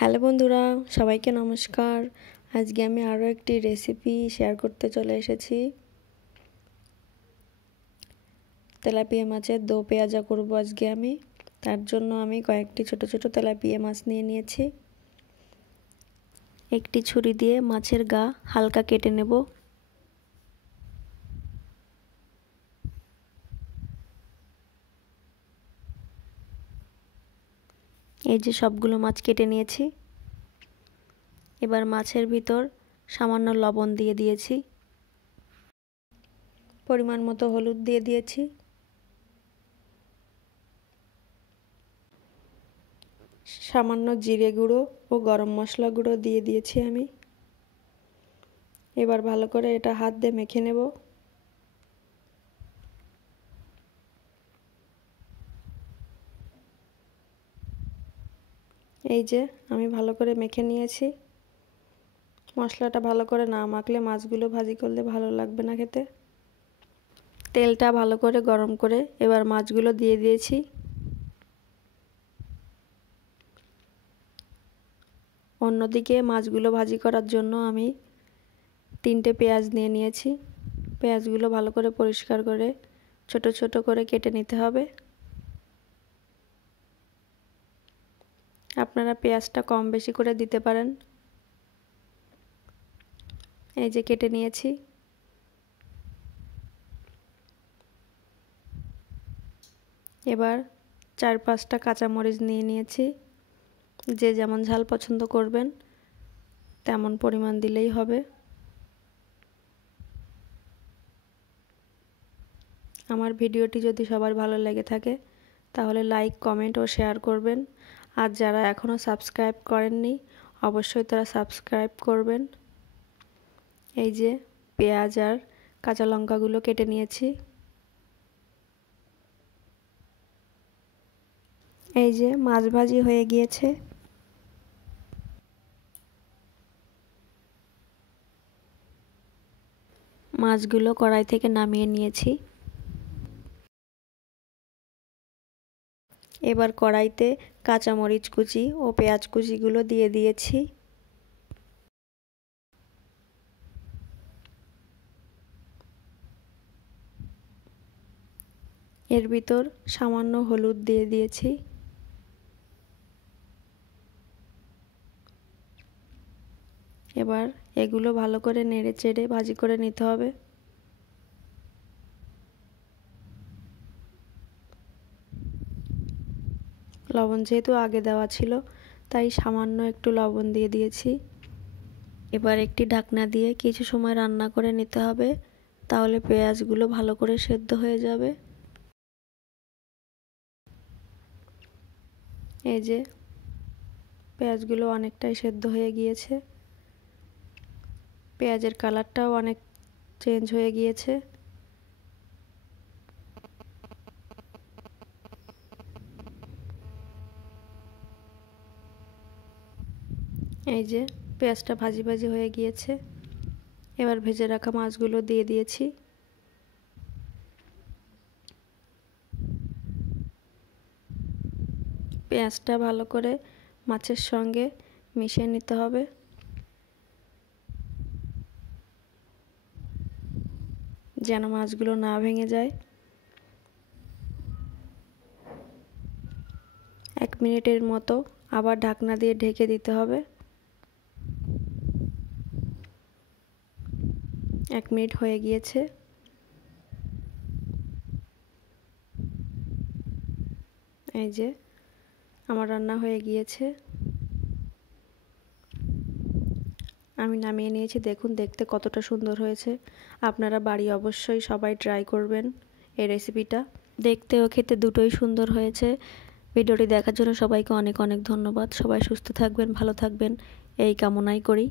Hello বন্ধুরা, সবাইকে নমস্কার। আজকে আমি আরও একটি রেসিপি শেয়ার করতে চলে এসেছি। তেলাপিয়া মাছের দো পেঁয়াজা করব আজকে আমি। তার জন্য আমি কয়েকটি ছোট ছোট তেলাপিয়া মাছ নিয়ে নিয়েছি। একটি ছুরি দিয়ে মাছের গা হালকা কেটে নেব। এই যে সবগুলো মাছ কেটে নিয়েছি। এবার মাছের ভিতর সামান্য লবণ দিয়ে দিয়েছি, পরিমাণ মতো হলুদ দিয়ে দিয়েছি, সামান্য জিরে গুঁড়ো ও গরম মশলা গুঁড়ো দিয়ে দিয়েছি আমি। এবার ভালো করে এটা হাত দিয়ে মেখে নেব। এই যে আমি ভালো করে মেখে নিয়েছি। মশলাটা ভালো করে না মাখলে মাছগুলো ভাজি করলে ভালো লাগবে না খেতে। তেলটা ভালো করে গরম করে এবার মাছগুলো দিয়ে দিয়েছি। অন্যদিকে মাছগুলো ভাজি করার জন্য আমি 3টে পেঁয়াজ নিয়ে নিয়েছি। পেঁয়াজগুলো ভালো করে পরিষ্কার করে ছোট ছোট করে কেটে নিতে হবে। আপনারা পেঁয়াজটা কম বেশি করে দিতে পারেন। এই যে কেটে নিয়েছি। এবার 4-5টা কাঁচামরিচ নিয়ে নিয়েছি। যে যেমন ঝাল পছন্দ করবেন তেমন পরিমাণ দিলেই হবে। আমার ভিডিওটি যদি সবার ভালো লেগে থাকে তাহলে লাইক, কমেন্ট ও শেয়ার করবেন। আর যারা এখনও সাবস্ক্রাইব করেননি অবশ্যই তারা সাবস্ক্রাইব করবেন। এই যে পেঁয়াজ আর কাঁচা লঙ্কাগুলো কেটে নিয়েছি। এই যে মাছ ভাজি হয়ে গিয়েছে। মাছগুলো কড়াই থেকে নামিয়ে নিয়েছি। এবার কড়াইতে কাঁচামরিচ কুচি ও পেঁয়াজ কুচিগুলো দিয়ে দিয়েছি। এর ভিতর সামান্য হলুদ দিয়ে দিয়েছি। এবার এগুলো ভালো করে নেড়ে চেড়ে ভাজি করে নিতে হবে। লবণ যেহেতু আগে দেওয়া ছিল তাই সামান্য একটু লবণ দিয়ে দিয়েছি। এবার একটি ঢাকনা দিয়ে কিছু সময় রান্না করে নিতে হবে, তাহলে পেঁয়াজগুলো ভালো করে সেদ্ধ হয়ে যাবে। এই যে পেঁয়াজগুলো অনেকটাই সেদ্ধ হয়ে গিয়েছে। পেঁয়াজের কালারটাও অনেক চেঞ্জ হয়ে গিয়েছে। এই যে পেঁয়াজটা ভাজি ভাজি হয়ে গিয়েছে। এবার ভেজে রাখা মাছগুলো দিয়ে দিয়েছি। পেঁয়াজটা ভালো করে মাছের সঙ্গে মিশিয়ে নিতে হবে। যেন মাছগুলো না ভেঙে যায়। 1 মিনিটের মতো আবার ঢাকনা দিয়ে ঢেকে দিতে হবে। 1 মিনিট হয়ে গিয়েছে। এই যে আমার রান্না হয়ে গিয়েছে। আমি নামিয়ে নিয়েছি। দেখুন দেখতে কতটা সুন্দর হয়েছে। আপনারা বাড়ি অবশ্যই সবাই ট্রাই করবেন এই রেসিপিটা। দেখতে ও খেতে দুটোই সুন্দর হয়েছে। ভিডিওটি দেখার জন্য সবাইকে অনেক অনেক ধন্যবাদ। সবাই সুস্থ থাকবেন, ভালো থাকবেন এই কামনাই করি।